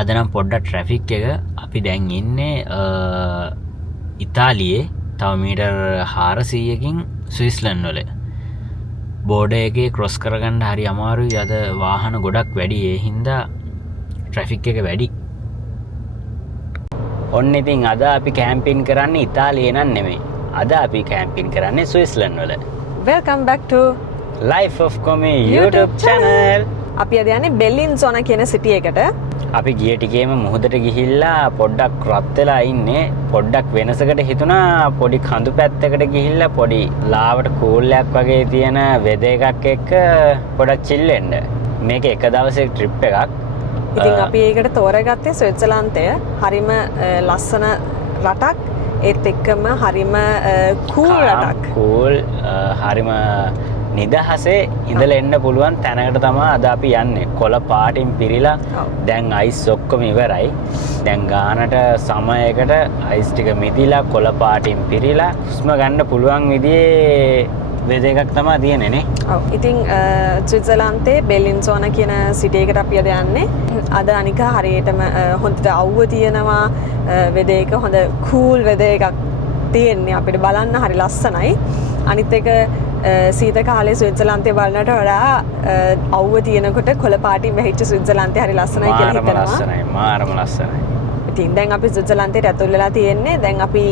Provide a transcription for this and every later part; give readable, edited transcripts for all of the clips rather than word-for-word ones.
අද නම් පොඩ්ඩක් ට්‍රැෆික් එක අපි දැන් ඉන්නේ ඉතාලියේ තව මීටර් 400කින් ස්විස්ලන්ඩ් වල බෝඩර් එකේ ක්‍රොස් කරගන්න හරි අමාරුයි. අද වාහන ගොඩක් වැඩි. ඒ හින්දා ට්‍රැෆික් එක වැඩි. ඔන්න ඉතින් අද අපි කැම්පින් කරන්නේ ඉතාලියේ නන් නෙමෙයි. අද අපි කැම්පින් කරන්නේ ස්විස්ලන්ඩ් වල. Welcome back to Life of Komi YouTube channel. අපි අද යන්නේ බෙල්ලින්සෝන කියන සිටි එකට. අපි ගිය ටිකේම මුහුදට ගිහිල්ලා පොඩ්ඩක් රත් වෙලා ඉන්නේ. පොඩ්ඩක් වෙනසකට හිතුණා. පොඩි කඳු පැත්තකට ගිහිල්ලා පොඩි ලාවට කූල් එකක් වගේ තියෙන වෙද එකක් එක්ක පොඩක් chill වෙන්න. මේක එක දවසේ ට්‍රිප් එකක්. ඉතින් අපි ඒකට තෝරගත්තේ ස්විට්සර්ලන්තය. හරිම ලස්සන රටක්. ඒත් එක්කම හරිම කූල් රටක්. කූල් හරිම නිදහසේ ඉඳලා එන්න පුළුවන් තැනකට තමයි අද අපි යන්නේ. කොළ පාටින් පිරීලා දැන් අයිස් ඔක්කොම ඉවරයි. දැන් ගානට සමයකට අයිස් ටික මිදිලා කොළ පාටින් පිරීලා හුස්ම ගන්න පුළුවන් විදිහේ වෙද එකක් තමයි තියෙන්නේ නේ. ඔව්. ඉතින් ස්විට්සර්ලන්තේ බෙල්ලින්සෝන කියන සිටි එකට අපි අද යන්නේ. අද අනික හරියටම හොඳට අවුව තියෙනවා. වෙද එක හොඳ කූල් වෙද එකක් තියෙන්නේ. අපිට බලන්න හරි ලස්සනයි. අනිත් එක සීත කාලේ ස්විට්සර්ලන්තේ බලනට වඩා අවුව තියෙනකොට කොළ පාටින් වැහිච්ච ස්විට්සර්ලන්තේ හරි ලස්සනයි කියලා හිතනවා. ලස්සනයි. මාරම ලස්සනයි. ඉතින් දැන් අපි ස්විට්සර්ලන්තේට ඇතුල් වෙලා තියෙන්නේ. දැන් අපි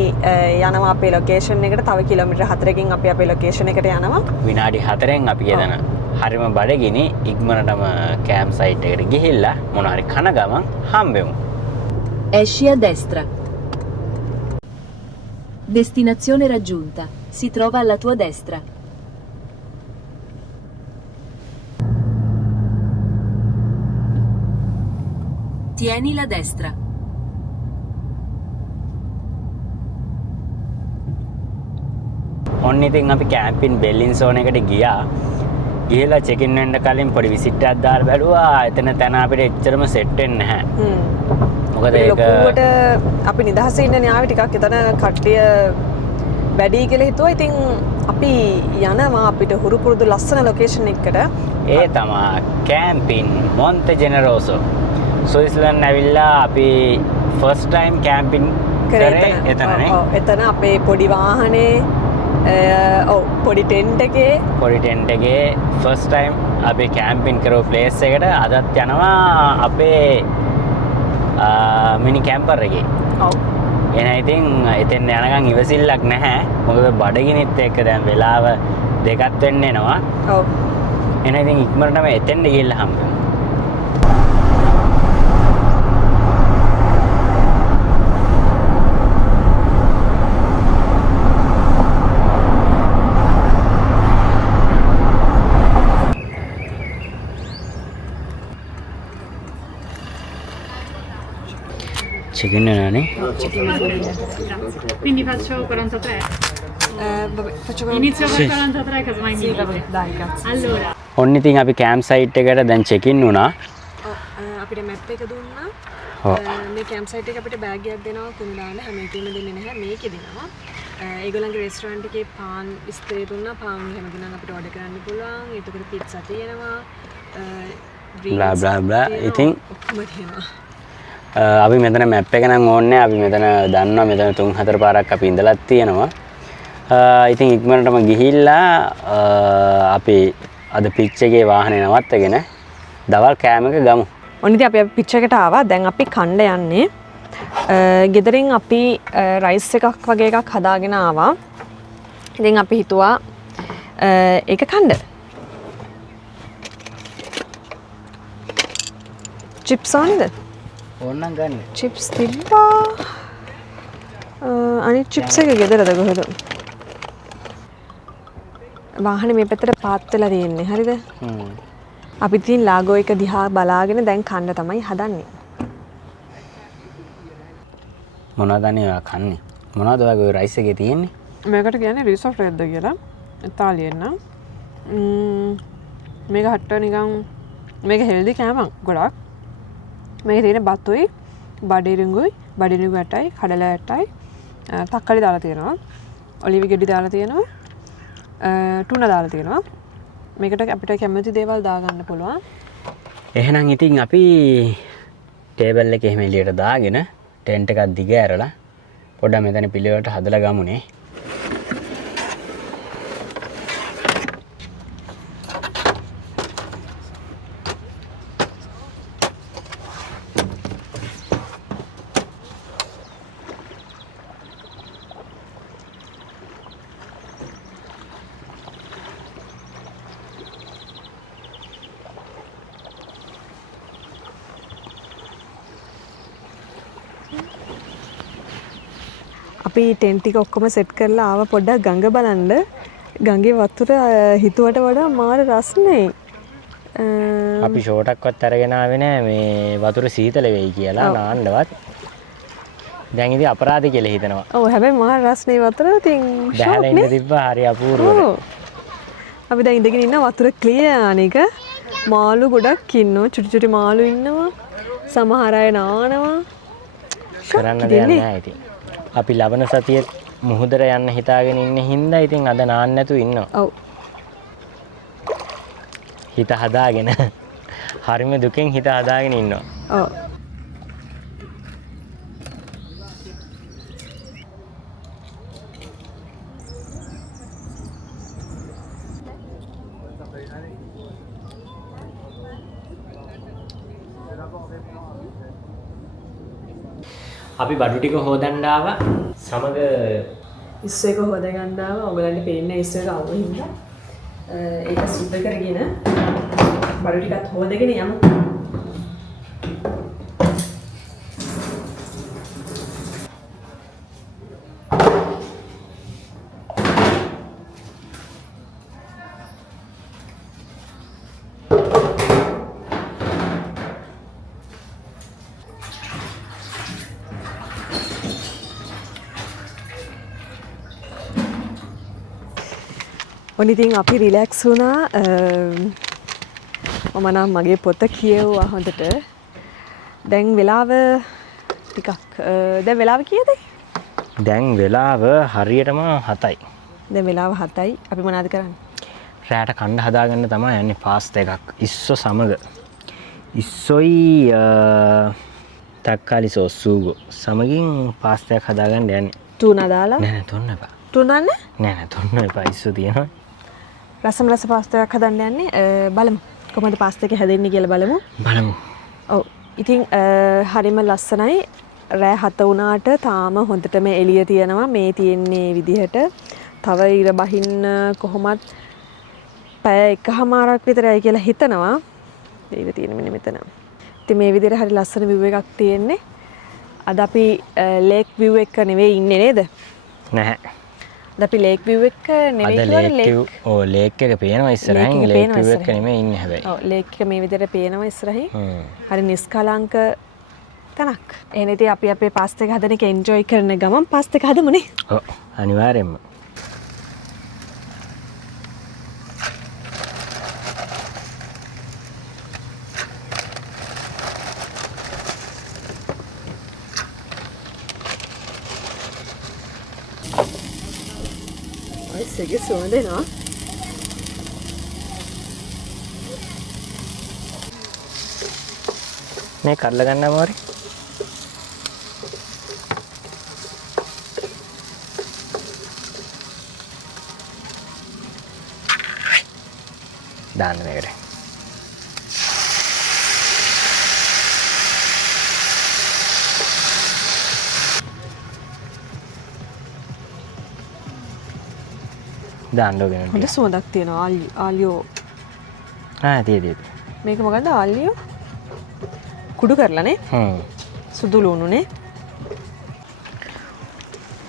යනවා අපේ ලොකේෂන් එකට. තව කිලෝමීටර් 4කින් අපි අපේ ලොකේෂන් එකට යනවා. විනාඩි 4න් අපි එදන. හරිම බඩගිනි ඉක්මනටම කැම්ප් සයිට් එකට ගිහිල්ලා මොන හරි කන ගමන් හම්බෙමු. Esci a destra. Destinazione raggiunta. Si trova alla tua destra. Tieni la destra. ඔන්න ඉතින් අපි කැම්පින් බෙල්ලින්සෝන එකට ගියා. ගිහලා චෙක් ඉන් වෙන්න කලින් පොඩි විසිට් එකක් දාලා බැලුවා. එතන තැන අපිට එච්චරම සෙට් වෙන්නේ නැහැ. මොකද ඒක ලොකුවට අපි නිදහසේ ඉන්න න්යාවි ටිකක් එතන කට්ටිය වැඩි කියලා හිතුවා. ඉතින් අපි යනවා අපිට හුරු පුරුදු ලස්සන ලොකේෂන් එකකට. ඒ තමයි කැම්පින් මොන්ටේ ජෙනරෝසෝ. ස්විස්ලන්ඩ් ඇවිල්ලා අපි ෆස්ට් ටයිම් කැම්පින් කරේ එතනනේ. ඔව් එතන අපේ පොඩි වාහනේ පොඩි ටෙන්ට් එකේ ෆස්ට් ටයිම් අපි කැම්පින් කරපු ප්ලේස් එකට අදත් යනවා අපේ මිනි කැම්පර් එකේ. ඔව්. එන ඉතින් එතෙන් යනකම් ඉවසිල්ලක් නැහැ. මොකද බඩගිනිත් එක්ක දැන් වෙලාව දෙකක් වෙන්න එනවා. ඔව්. එන ඉතින් ඉක්මනටම එතෙන්ට ගිහිල්ලා හම්බෙමු. Chicken nani? Quindi faccio 43? Faccio Inizio con 43 casomai mi dite. dai grazie. Allora, ඔන්න ඉතින් අපි කැම්ප් සයිට් එකට දැන් චෙක් ඉන් වුණා. අපිට මැප් එක දුන්නා. ඔව්. මේ කැම්ප් සයිට් එක අපිට බෑග් එකක් දෙනවා කුණු දාන්න. හැම එකෙම දෙන්නේ නැහැ. මේකේ දෙනවා. ඒගොල්ලන්ගේ රෙස්ටෝරන්ට් එකේ පාන් විස්තරය දුන්නා. පාන් හැම දිනක් අපිට ඕඩර් කරන්න පුළුවන්. ඒකට පිට්සා තියෙනවා. Blah blah blah. ඉතින් ඔක්කොම තියෙනවා. අපි මෙතන මැප් එක නම් ඕනේ. අපි මෙතන දන්නවා මෙතන 3-4 පාරක් අපි ඉඳලා තියෙනවා. ඉතින් ඉක්මනටම ගිහිල්ලා අපි අද පිච් එකේ වාහනේ නවත්තගෙන දවල් කෑම එක ගමු. ඔන්න ඉතින් අපි පිච් එකට ආවා. දැන් අපි කණ්ඩ යන්නේ. ගෙදරින් අපි රයිස් එකක් වගේ එකක් හදාගෙන ආවා. ඉතින් අපි හිතුවා ඒක කණ්ඩ. චිප්ස් ඕනේද? ඕන්නම් ගන්න. චිප්ස් තිබ්බා. අනිත් චිප්ස් එක ගෙදරද කොහෙද? වාහනේ මේ පැත්තට පාත් වෙලා තියෙන්නේ. හරිද? අපි තින් ලාගෝ එක දිහා බලාගෙන දැන් කන්න තමයි හදන්නේ. මොනවද අනේ ඔයා කන්නේ? මොනවද ඔයගේ රයිස් එකේ තියෙන්නේ? මේකට කියන්නේ රිසෝ ෆ්‍රෙඩ්ද කියලා. ඉතාලියෙන් නම්. මේක හට්ට නිකන් මේක හෙල්දි කෑමක් ගොඩක්. මේක තියෙන බතුයි, බඩිරිඟුයි, බඩිරිඟු ඇටයි, කඩලා ඇටයි, තක්කලි දාලා තියෙනවා. ඔලිවි ගෙඩි දාලා තියෙනවා. ටුන දාලා තියෙනවා. මේකට අපිට කැමති දේවල් දාගන්න පුළුවන්. එහෙනම් ඉතින් අපි ටේබල් එක එහෙම එළියට දාගෙන ටෙන්ට් එකක් දිග ඇරලා පොඩ්ඩක් මෙතන පිළිවෙලට හදලා ගමුනේ. අපි ටෙන්ට් ටික ඔක්කොම සෙට් කරලා ආව පොඩ්ඩක් ගඟ බලන්න. ගඟේ වතුර හිතුවට වඩා මාර රස්නේ. අපි ෂෝටක්වත් අරගෙන ආවේ නෑ මේ වතුර සීතල වෙයි කියලා නාන්නවත්. දැන් ඉතින් අපරාධي කියලා හිතනවා. ඔව් හැබැයි මාර රස්නේ වතුර ඉතින් බහැලා ඉන්න තිබ්බා හරි අපූර්වද. අපි දැන් ඉඳගෙන ඉන්න වතුර ක්ලියර් අනේක. මාළු ගොඩක් ඉන්නවා. චුටි චුටි මාළු ඉන්නවා. සමහර අය නානවා. කරන්න දෙයක් නෑ ඉතින්. අපි ලබන සතියේ මුහුදට යන්න හිතාගෙන ඉන්න හින්දා ඉතින් අද නාන්න නැතුව ඉන්නවා. ඔව්. හිත හදාගෙන හරිම දුකෙන් හිත හදාගෙන ඉන්නවා. ඔව්. අපි බඩු ටික හොදන්න ආවා. සමග ඉස්සෙ එක හොද ගන්න ආවා. ඔයගලන්ට පේන්නේ ඉස්සෙ එක අවු හින්දා. ඒක සුද්ධ කරගෙන බඩු ටිකත් හොදගෙන යමු. ඔන්න ඉතින් අපි රිලැක්ස් වුණා. මම නම් මගේ පොත කියවුවා හොඳට. දැන් වෙලාව ටිකක් දැන් වෙලාව කීයද? දැන් වෙලාව හරියටම 7යි. දැන් වෙලාව 7යි. අපි මොනවද කරන්නේ? රැට කණ්ඩ හදාගන්න තමයි යන්නේ පාස්තා එකක්. ඉස්සෝ සමග. ඉස්සොයි තක්කාලි සෝස් සූගෝ සමගින් පාස්තා එකක් හදාගන්න යන්නේ. තුන දාලා? නෑ තුන එපා. තුනන්න? නෑ තුන එපා. ඉස්සෝ තියෙනවා. රසම රස පාස්තා එකක් හදන්න යන්නේ. බලමු. කොහොමද පාස්තා එක හැදෙන්නේ කියලා බලමු. බලමු. ඔව්. ඉතින් හරිම ලස්සනයි. රෑ 7 වුණාට තාම හොඳටම එළිය තියෙනවා. මේ තියෙන්නේ විදිහට. තව ඉර බහින්න කොහොමත් පැය එකමාරක් විතරයි කියලා හිතනවා. ඒක තියෙන මෙන්න මෙතන. ඉතින් මේ විදිහට හරි ලස්සන view එකක් තියෙන්නේ. අද අපි ලේක් view එක නෙවෙයි ඉන්නේ නේද? නැහැ. අද අපි ලේක් view එක නෙවෙයි අද ලේක් එක පේනවා ඉස්සරහින්. ලේක් view එක නෙමෙයි ඉන්නේ හැබැයි. ඔව් ලේක් එක මේ විදිහට පේනවා ඉස්සරහින්. හරි නිස්කලංක තනක්. එහෙනම් ඉතින් අපි අපේ පාස්තා එක හදන එක එන්ජොයි කරන ගමන් පාස්තා එක හදමුනේ. ඔව් අනිවාර්යෙන්ම. සෙගේ සුවඳ එනවා. මේ කරලා ගන්න මොරි. දාන්න මේකට. දාන්න ඕනේ. හොඳ සුවඳක් තියෙනවා ආලියෝ. තියෙයි. මේක මොකද්ද ආලියෝ? කුඩු කරලානේ. සුදු ලුණුනේ.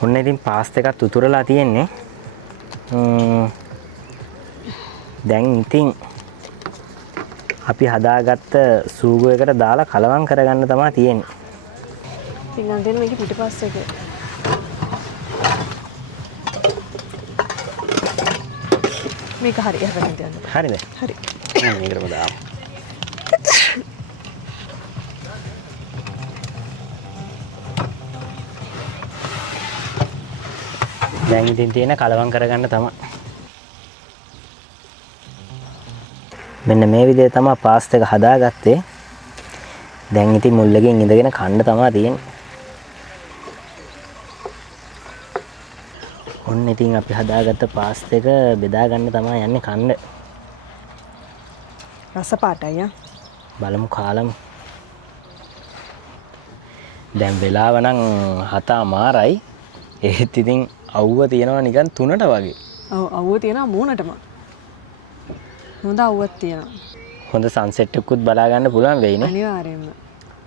ඔන්න ඉතින් පාස්තා එකත් උතුරලා තියෙන්නේ. දැන් ඉතින් අපි හදාගත්ත සූගෝ එකට දාලා කලවම් කරගන්න තමයි තියෙන්නේ. ඉතින් අන්තිම මේක පිටිපස්සේ එක. මේක හරි හැබැයි යන්න. හරිද? හරි. මේකටම දාමු. දැන් ඉතින් තියෙන කලවම් කරගන්න තමයි. මෙන්න මේ විදිහට තමයි පාස්තා එක හදාගත්තේ. දැන් ඉතින් මුල්ලකින් ඉඳගෙන කන්න තමයි තියෙන්නේ. ඔන්න ඉතින් අපි හදාගත්ත පාස්ත එක බෙදා ගන්න තමයි යන්නේ කන්න. රස පාටයි ආ. බලමු කාලමු. දැන් වෙලාව නම් 7:00මාරයි. ඒත් ඉතින් අවුව තියනවා නිකන් 3ට වගේ. ඔව් අවුව තියෙනවා මූණටම. හොඳ අවුවක් තියෙනවා. හොඳ සන්සෙට් එකකුත් බලා ගන්න පුළුවන් වෙයිනේ. අනිවාර්යයෙන්ම.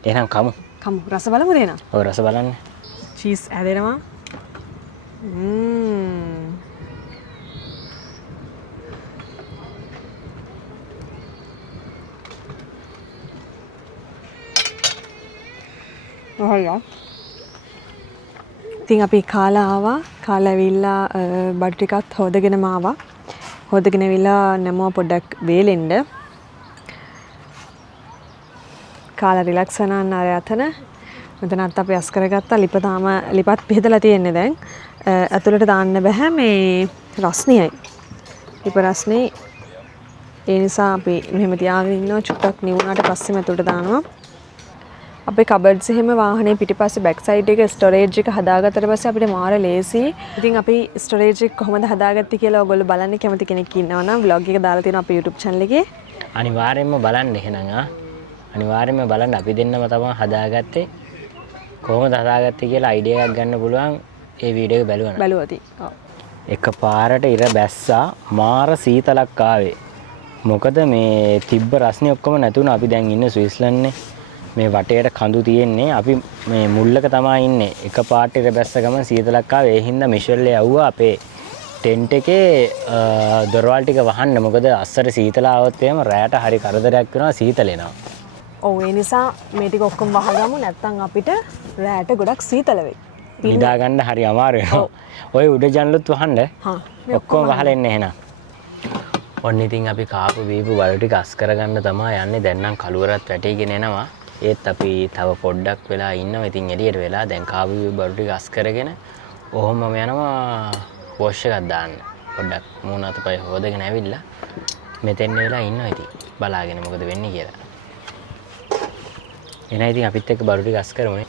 එහෙනම් කමු. කමු රස බලමු දෙනා. ඔය රස බලන්න. චීස් ඇදෙනවා. ඔහොල්ලා. ඉතින් අපි කාලා ආවා. කාලා ඇවිල්ලා බඩු ටිකත් හොදගෙනම ආවා. හොදගෙන ඇවිල්ලා නැමුවා පොඩ්ඩක් වේලෙන්න. කාලා රිලැක්ස් වෙනන්න අර යතන. මෙතනත් අපි අස් කරගත්තා. ලිපත් පිහදලා තියෙන්නේ දැන්. ඇතුළට දාන්න බෑ මේ රස්නියයි. ලිප රස්නේ. ඒ නිසා අපි මෙහෙම තියාගෙන ඉන්නවා. චුට්ටක් නිවුණාට පස්සේ ඇතුළට දානවා. අපේ කබඩ්ස් එහෙම වාහනේ පිටිපස්සේ බෑක් සයිඩ් එක ස්ටෝරේජ් එක හදාගත්තට පස්සේ අපිට මාර ලේසි. ඉතින් අපි ස්ටෝරේජ් එක කොහොමද හදාගත්තේ කියලා ඔයගොල්ලෝ බලන්න කැමති කෙනෙක් ඉන්නවා නම් vlog එක දාලා තියෙනවා අපේ YouTube channel එකේ. අනිවාර්යෙන්ම බලන්න එහෙනම් අනිවාර්යෙන්ම බලන්න අපි දෙන්නම තමයි හදාගත්තේ. කොහොමද හදාගත්තේ කියලා අයිඩියා එකක් ගන්න පුළුවන් ඒ වීඩියෝ එක බලුවා. බලුවාති. ඔව්. එකපාරට ඉර බැස්සා මාර සීතලක් ආවේ. මොකද මේ තිබ්බ රස්නේ ඔක්කොම නැතුණා. අපි දැන් ඉන්නේ ස්විස්ලන්ඩ්නේ. මේ වටේට කඳු තියෙන්නේ. අපි මේ මුල්ලක තමයි ඉන්නේ. එකපාරට ඉර බැස්ස ගමන් සීතලක් ආවේ. ඒ හින්දා මිෂෙල් යවුවා අපේ ටෙන්ට් එකේ දොරවල් ටික වහන්න. මොකද අස්සර සීතල ආවොත් එහෙම රැයට හරි කරදරයක් වෙනවා සීතලෙනවා. ඔව් ඒ නිසා මේ ටික ඔක්කොම වහගමු නැත්නම් අපිට රැයට ගොඩක් සීතල වෙයි. නිදා ගන්න හරි අමාරු වෙනවා. ඔය උඩ ජනලුත් වහන්න. හා ඔක්කොම වහලා එන්න එහෙනම්. ඔන්න ඉතින් අපි කාපු බීපු බඩු ටික අස් කරගන්න තමයි යන්නේ. දැන් නම් කළුවරත් වැටීගෙන එනවා. ඒත් අපි තව පොඩ්ඩක් වෙලා ඉන්නවා. ඉතින් එළියට වෙලා දැන් කාපු බීපු බඩු ටික අස් කරගෙන ඔහොමම යනවා වොෂ් එකක් දාන්න. පොඩ්ඩක් මූණ අතපය හොදගෙන ඇවිල්ලා මෙතෙන් වෙලා ඉන්නවා ඉතින් බලාගෙන මොකද වෙන්නේ කියලා. එනයි ඉතින් අපිත් එක්ක බඩු ටික අස් කරමුනේ.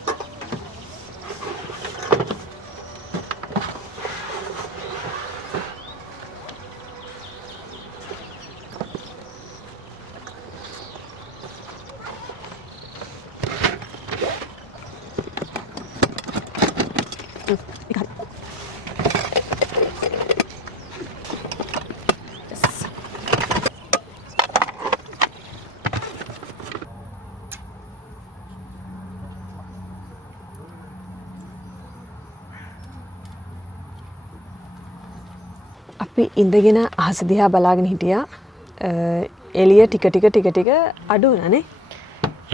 අපි ඉඳගෙන අහස දිහා බලාගෙන හිටියා. එළිය ටික ටික අඩු වුණානේ.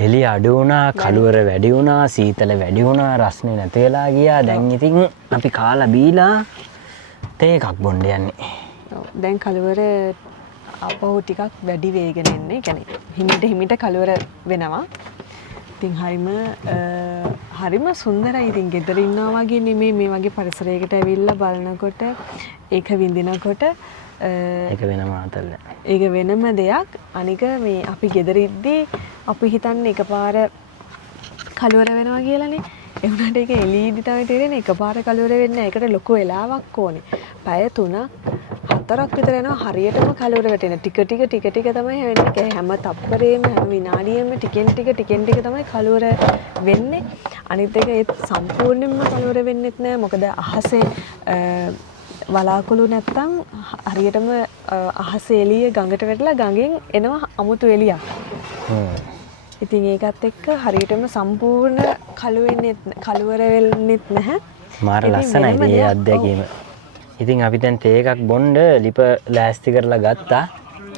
එළිය අඩු වුණා, කළුවර වැඩි වුණා, සීතල වැඩි වුණා, රස්නේ නැති වෙලා ගියා. දැන් ඉතින් අපි කාලා බීලා තේ එකක් බොන්න යන්නේ. ඔව් දැන් කළුවර අපහු ටිකක් වැඩි වේගෙන එන්නේ. කියන්නේ හිමිට කළුවර වෙනවා. ඉතින් හරිම සුන්දරයි. ඉතින් ගෙදර ඉන්නවා වගේ නෙමෙයි මේ වගේ පරිසරයකට ඇවිල්ලා බලනකොට ඒක විඳිනකොට ඒක වෙනම ආතල්ල. ඒක වෙනම දෙයක්. අනික මේ අපි ගෙදර ඉද්දී අපි හිතන්නේ එකපාර කළුවර වෙනවා කියලානේ. ඒ වුණාට ඒක එළියේදී තමයි තේරෙන්නේ එකපාර කළුවර වෙන්නේ. ඒකට ලොකු වෙලාවක් ඕනේ. පැය 3-4ක් විතර යනවා හරියටම කළුවර වැටෙන. ටික ටික තමයි වෙන්නේ. හැම තප්පරේම හැම විනාඩියෙම ටිකෙන් ටික තමයි කළුවර වෙන්නේ. අනිත් එක ඒ සම්පූර්ණයෙන්ම කළුවර වෙන්නෙත් නෑ. මොකද අහසේ වලාකුළු නැත්තම් හරියටම අහසේ එළිය ගඟට වැටලා ගඟෙන් එනවා අමුතු එළියක්. ඉතින් ඒකත් එක්ක හරියටම සම්පූර්ණ කළුවර වෙන්නෙත් නැහැ. මාර ලස්සනයි මේ අත්දැකීම. ඉතින් අපි දැන් තේ එකක් බොන්න ලිප ලෑස්ති කරලා ගත්තා.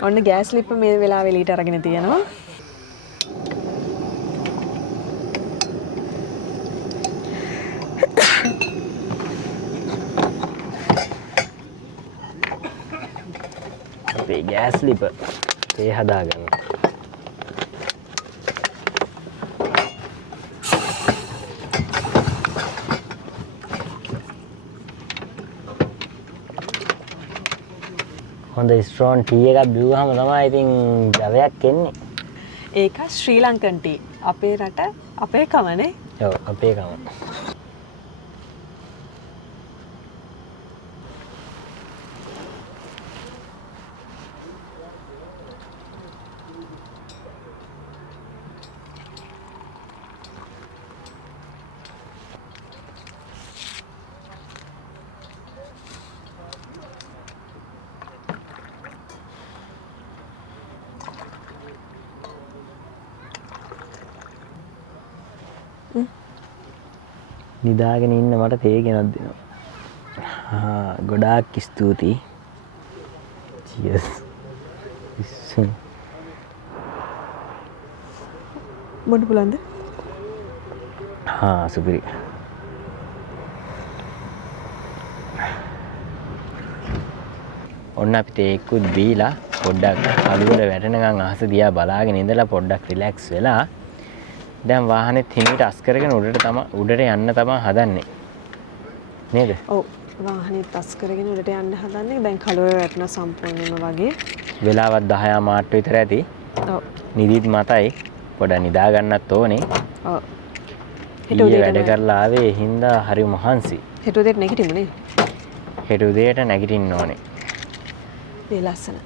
ඔන්න ගෑස් ලිප මේ වෙලාවේ එළියට අරගෙන තියෙනවා. අපේ ගෑස් ලිප තේ හදාගන්න. හොඳ ස්ට්‍රෝන් ටී එකක් බිව්වහම තමයි ඉතින් ජවයක් එන්නේ. ඒක ශ්‍රී ලංකන් ටී. අපේ රට අපේ කමනේ. ඔව් අපේ කම. නිදාගෙන ඉන්න මට තේ ගෙනත් දෙනවා. ගොඩාක් ස්තුතියි. cheers. මොඩ පුලන්ද? සුපිරි. ඔන්න අපි තේකුත් බීලා පොඩ්ඩක් අලුවල වැටෙනකන් අහස දිහා බලාගෙන ඉඳලා පොඩ්ඩක් රිලැක්ස් වෙලා දැන් වාහනේ හිමීට අස් කරගෙන උඩට යන්න තමයි හදන්නේ. නේද? ඔව්. වාහනේ අස් කරගෙන උඩට යන්න හදන්නේ. දැන් කලුවේ වැටෙන සම්පූර්ණයෙන්ම වගේ. වෙලාවත් 10 මාට්ටු විතර ඇති. ඔව්. නිදිත් මතයි. පොඩ්ඩක් නිදා ගන්නත් ඕනේ. ඔව්. ඊයේ වැඩ කරලා ආවේ හින්දා හරි මහන්සි. හෙට උදේට නැගිටිමුනේ. හෙට උදේට නැගිටින්න ඕනේ. මේ ලස්සන.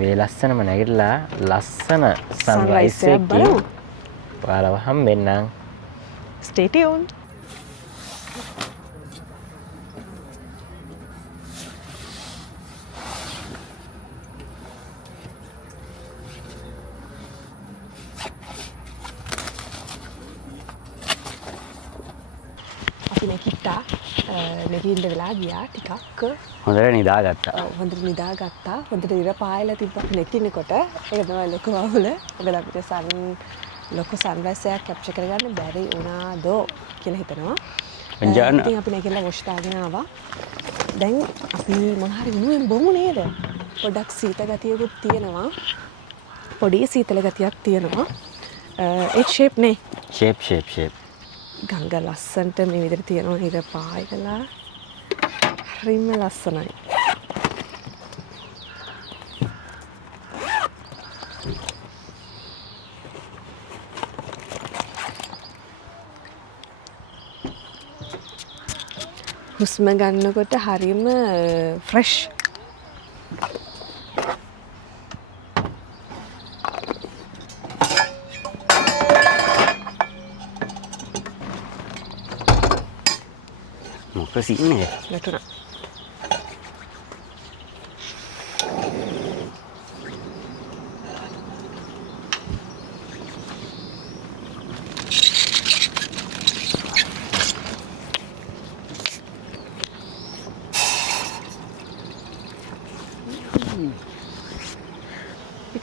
මේ ලස්සනම නැගිටලා ලස්සන Sunrise සන්රයිස් එකක් බලමු. එකකින් ඔයාලව හම්බෙන්නම්. Stay tuned. අපි නැගිට්ටා. නැගින්න වෙලා ගියා ටිකක්. හොඳට නිදාගත්තා. හොඳට නිදාගත්තා. හොඳට ඉර පායලා තිබ්බා නැගිටිනකොට. ඒක තමයි ලොකු වහුල. මොකද අපිට ලොකු සන්රයිස් එකක් කැප්චර් කරගන්න බැරි වුණාදෝ කියලා හිතනවා. ඉතින් අපි නැගිටලා වොෂ් දාගෙන ආවා. දැන් අපි මොන හරි උණුවෙන් බොමු නේද? පොඩක් සීත ගතියකුත් තියෙනවා. පොඩි සීතල ගතියක් තියෙනවා. ඒ ෂේප් නේ. ෂේප්. ගංග ලස්සන්ට මේ විදිහට තියෙනවා ඉර පායලා. හරිම ලස්සනයි. හුස්ම ගන්නකොට හරිම ෆ්‍රෙෂ්. මොකද සින්නේ? නැතුණා.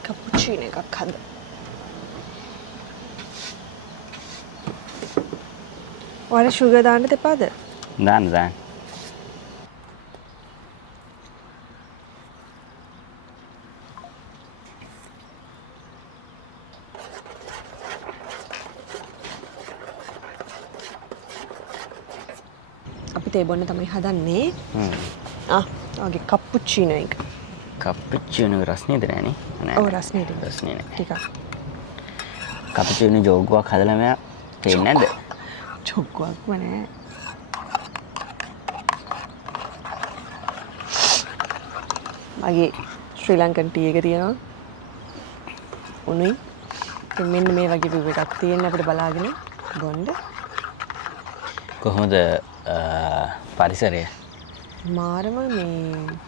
cappuccino එකක් හද. ඔයාලා sugar දාන්න දෙපාද? දාන්න. අපි තේ බොන්න තමයි හදන්නේ. ඔගේ cappuccino එක. cappuccino රස්නේද නෑනේ? ඔව් රස්නේ නෑ. ටිකක්. cappuccino ජෝගුවක් හදලා මෙයා තේන්නේ නැද්ද? ජෝගුවක්ම නෑ. මගේ ශ්‍රී ලංකන් ටී එක තියෙනවා. උණුයි. ඉතින් මෙන්න මේ වගේ view එකක් තියෙන අපිට බලාගෙන බොන්න. කොහොමද පරිසරය? මාරම මේ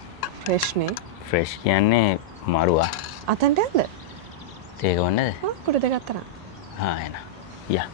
ෆ්‍රෙෂ් නේ. ෆ්‍රෙෂ් කියන්නේ මරුවා. අතන්ට යන්න? තේක වන්නද? කුඩ දෙකක් තරම්. එන. යා.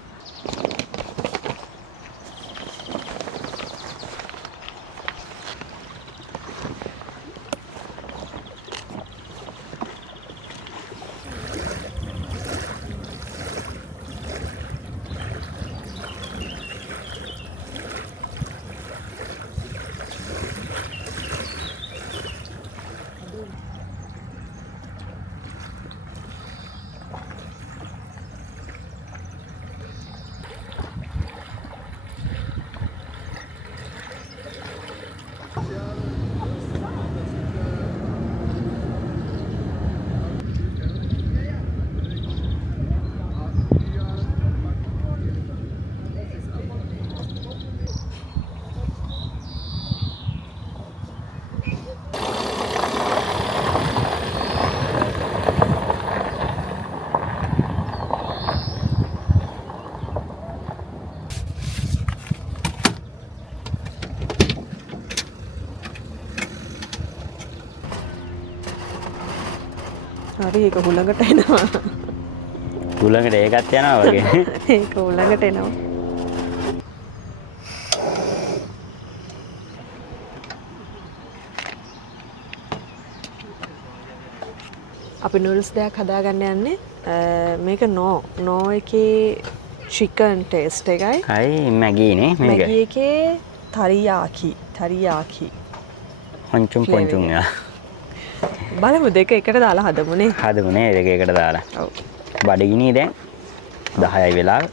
හරි ඒක හුළඟට එනවා. කුලඟට ඒකත් යනවා වගේ. ඒක හුළඟට එනවා. අපි නූඩල්ස් දෙයක් හදාගන්න යන්නේ. මේක නෝ එකේ චිකන් ටේස්ට් එකයි. අයි මැගීනේ මේක. මැගි එකේ තරයාකි. පොන්චුම් පොන්චුම් යා. බලමු දෙක එකට දාලා හදමුනේ. හදමුනේ දෙක එකට දාලා. ඔව්. බඩගිනි දැන් 10යි වෙලාව.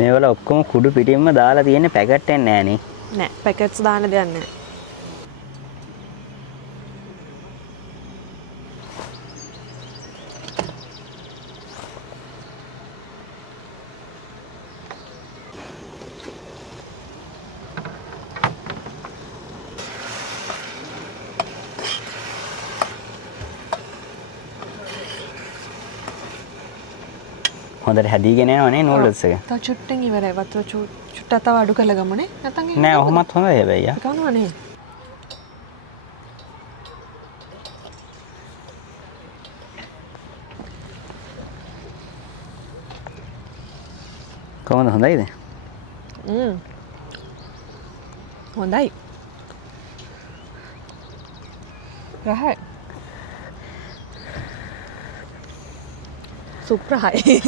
මේවල ඔක්කොම කුඩු පිටින්ම දාලා තියෙන පැකට් එක නෑනේ. නෑ පැකට්ස් දාන්න දෙයක් නෑ. හොඳට හැදීගෙන යනවනේ නූඩල්ස් එක. තව චුට්ටෙන් ඉවරයි. වතුර චුට්ටක් තව අඩු කරලා ගමුනේ. නැත්නම් නෑ ඔහොමත් හොඳයි හැබැයි. කනවනේ. කොහොමද හොඳයිද? හොඳයි. රහයි. සුප්‍රහයි.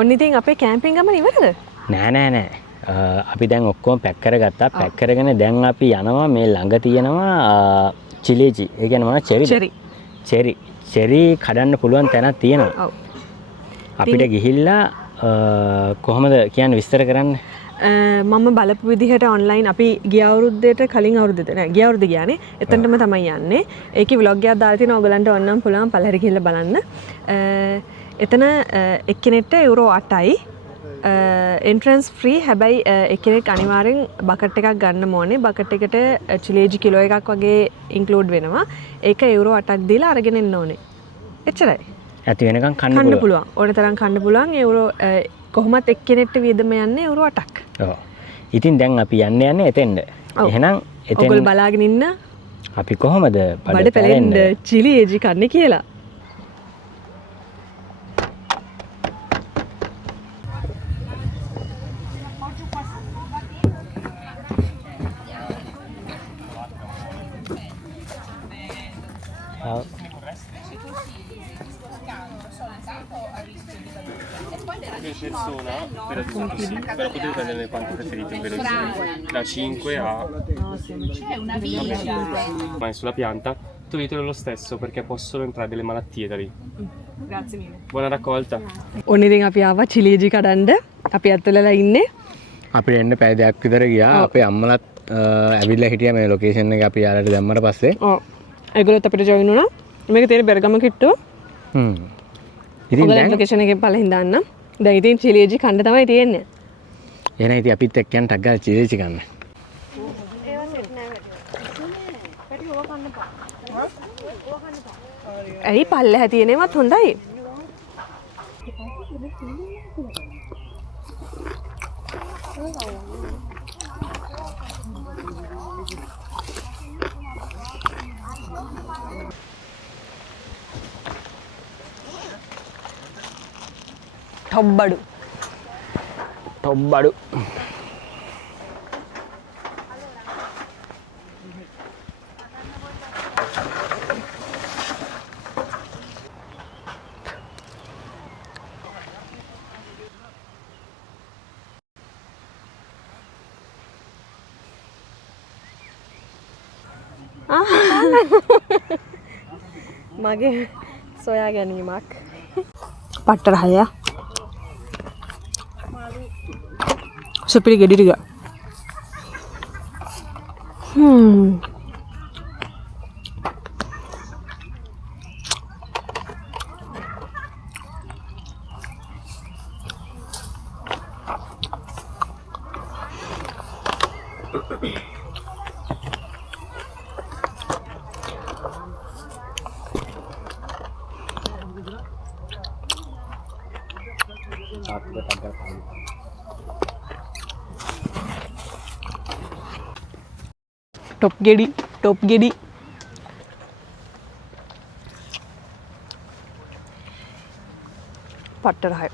ඔන්න ඉතින් අපේ කැම්පින් ගමන ඉවරද? නෑ. අපි දැන් ඔක්කොම පැක් කරගත්තා. පැක් කරගෙන දැන් අපි යනවා මේ ළඟ තියෙනවා චිලීචි. ඒ කියන්නේ මොනවද? චෙරි කඩන්න පුළුවන් තැනක් තියෙනවා. ඔව්. අපිට ගිහිල්ලා කොහොමද කියන්නේ විස්තර කරන්න? මම බලපු විදිහට ඔන්ලයින් අපි ගිය අවුරුද්දේට කලින් අවුරුද්දේට නෑ ගිය අවුරුද්දේ ගියානේ. එතනටම තමයි යන්නේ. ඒකේ vlog එකක් දාලා තියෙනවා. ඔයගලන්ට ඕනනම් පුළුවන් පළහැර ගිහිල්ලා බලන්න. එතන එක්කෙනෙක්ට යුරෝ 8යි. Entrance free. හැබැයි එක්කෙනෙක් අනිවාර්යෙන් බකට් එකක් ගන්න ඕනේ. බකට් එකට චිලේජි කිලෝ එකක් වගේ ඉන්ක්ලූඩ් වෙනවා. ඒක යුරෝ 8ක් දීලා අරගෙන එන්න ඕනේ. එච්චරයි. ඇති වෙනකන් කන්න පුළුවන්. ඕන තරම් කන්න පුළුවන්. යුරෝ කොහොමත් එක්කෙනෙක්ට වියදම යන්නේ යුරෝ 8ක්. ඔව්. ඉතින් දැන් අපි යන්නේ එතෙන්ද. එහෙනම් එතෙන් ඔයගොල්ලෝ බලාගෙන ඉන්න. අපි කොහොමද බඩ පැලෙන්න චිලේජි කන්නේ කියලා. persona però potete prendere le quante preferite da 5 a ma è sulla pianta toglietelo lo stesso perché possono entrare delle malattie da lì. Grazie mille. Buona raccolta. ඔන්න ඉතින් අපි ආවා චිලීජි කඩන්න. අපි ඇත්තලලා ඉන්නේ. අපිට එන්න පැය දෙකක් විතර ගියා. අපේ අම්මලත් ඇවිල්ලා හිටියා මේ ලොකේෂන් එක අපි යාලට දැම්මට පස්සේ. ඔව්. ඒගොල්ලොත් අපිට ජොයින් වුණා. මේක තියෙන බෙරගම කිට්ටුව. ඉතින් ඔයගොල්ලෝ දැන් ලොකේෂන් එකෙන් පල්ලෙහින් දාන්න. දැන් ඉතින් චිලීජි කන්න තමයි තියෙන්නේ. එහෙනම් ඉතින් අපිත් එක්ක යන්න ටක් ගාලා චිලීජි කන්න. ඇයි පල්ලෙහා තියෙනේවත් හොඳයි. ටොබ්බඩු ටොබ්බඩු මගේ සොයා ගැනීමක් පට්ටර හය සුපිරි ගෙඩි ටික टॉप गेडी पट्टर है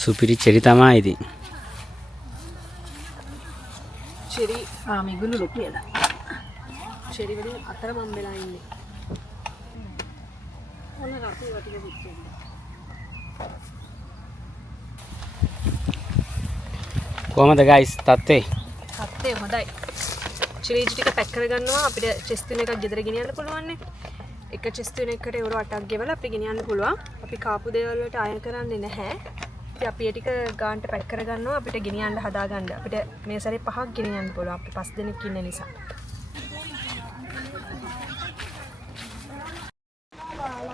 සුපිරි චෙරි තමයි ඉතින්. चेरी मिगुलु लोपियला चेरी वली अतर मम වෙලා ඉන්නේ ඔන්න රතු වටික පිටින් කොහමද ගයිස් තත්ත්වේ? තත්ත්වය හොඳයි. චිලීජ් ටික පැක් කරගන්නවා අපිට චෙස් තුන එකක් ගෙදර ගෙනියන්න පුළුවන් නේ. එක චෙස් තුන එකකට යුරෝ 8ක් ගෙවලා අපිට ගෙනියන්න පුළුවන්. අපි කාපු දේවල් වලට අයන් කරන්නේ නැහැ. ඉතින් අපි ඒ ටික ගාන්ට පැක් කරගන්නවා අපිට ගෙනියන්න හදාගන්න. අපිට මේ සැරේ 5ක් ගෙනියන්න පුළුවන්. අපි 5 දෙනෙක් ඉන්න නිසා.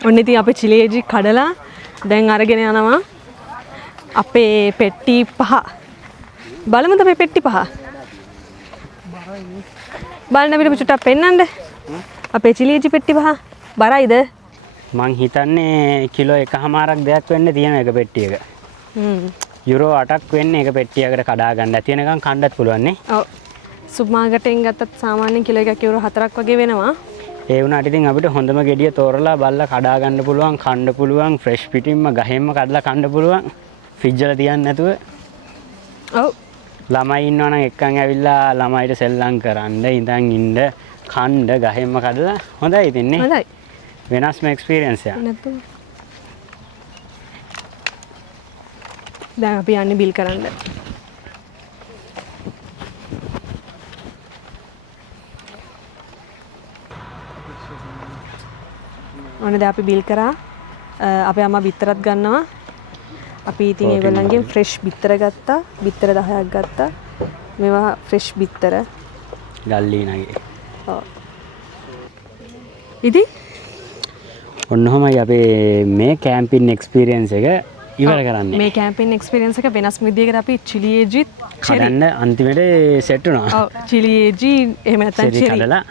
ඔන්න ඉතින් අපේ චිලීජ් කඩලා දැන් අරගෙන යනවා අපේ පෙට්ටි 5. බලමුද මේ පෙට්ටි 5? බලන්න අපිට චුට්ටක් පෙන්නන්න. අපේ චිලීජි පෙට්ටි 5 බරයිද? මං හිතන්නේ කිලෝ 1.5ක් දෙයක් වෙන්න තියෙන එක පෙට්ටියක. යුරෝ 8ක් වෙන්නේ එක පෙට්ටියකට කඩා ගන්න. ඇති වෙනකන් කන්නත් පුළුවන් නේ. ඔව්. සුපර් මාකට් එකෙන් ගත්තත් සාමාන්‍යයෙන් කිලෝ එකක් යුරෝ 4ක් වගේ වෙනවා. ඒ වුණාට ඉතින් අපිට හොඳම ගෙඩිය තෝරලා බලලා කඩා ගන්න පුළුවන්, කන්න පුළුවන්, ෆ්‍රෙෂ් පිටින්ම ගහෙන්ම කඩලා කන්න පුළුවන්. ෆ්‍රිජ් වල තියන්න නැතුව. ඔව්. ළමයි ඉන්නවනම් එක්කන් ඇවිල්ලා ළමයිට සෙල්ලම් කරන්න, ඉඳන් ඉන්න, කන්න ගහෙන්ම කඩලා හොඳයි ඉතින් නේ. හොඳයි. වෙනස්ම එක්ස්පීරියන්ස් එකක්. නැතු. දැන් අපි යන්නේ බිල් කරන්න. ඔන්න දැන් අපි බිල් කරා. අපේ අම්මා බිත්තරත් ගන්නවා. අපි ඉතින් ඒගොල්ලන්ගෙන් ෆ්‍රෙෂ් බිත්තර ගත්තා. බිත්තර 10ක් ගත්තා. මේවා ෆ්‍රෙෂ් බිත්තර. ගල්ලීනගේ. ඔව්. ඉතින් ඔන්නෝමයි අපේ මේ කැම්පින් එක්ස්පීරියන්ස් එක ඉවර කරන්නේ. මේ කැම්පින් එක්ස්පීරියන්ස් එක වෙනස් විදියකට අපි චිලියේජිත් කඩන්න අන්තිමට සෙට් වුණා. ඔව් චිලියේජි එහෙම නැත්නම් චෙරි කඩලා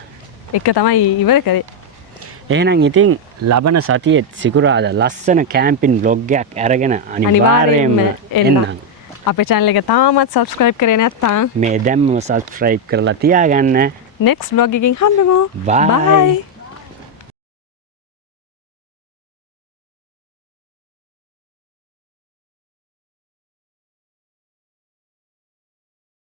එක තමයි ඉවර කරේ. එහෙනම් ඉතින් ලබන සතියේ සිකුරාදා ලස්සන කැම්පින් බ්ලොග් එකක් අරගෙන අනිවාර්යයෙන්ම එන්නම්. අපේ channel එක තාමත් subscribe කරේ නැත්නම් මේ දැම්ම subscribe කරලා තියාගන්න. next vlog එකකින් හම්බෙමු. Bye. Bye.